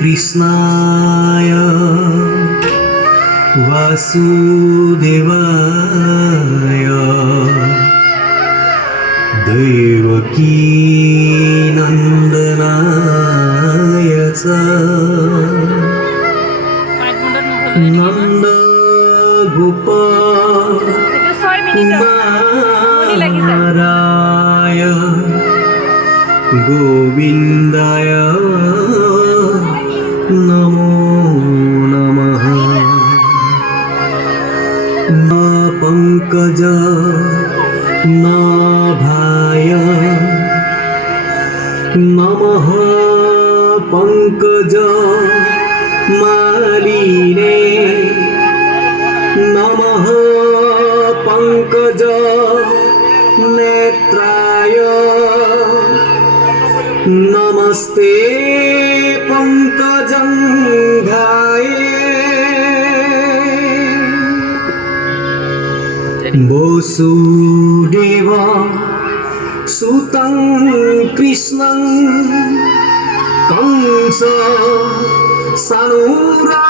कृष्णाय वासुदेवाय देवकी नंदनाय च नंद गोपाल गोविंदाय नमो नमः। न पंकज नाभाय नमः पंकज मालिने नमः पंकज नेत्राय नमस्ते पंकजंघाये वसुदेव सुतं कृष्णं कंस सनूरा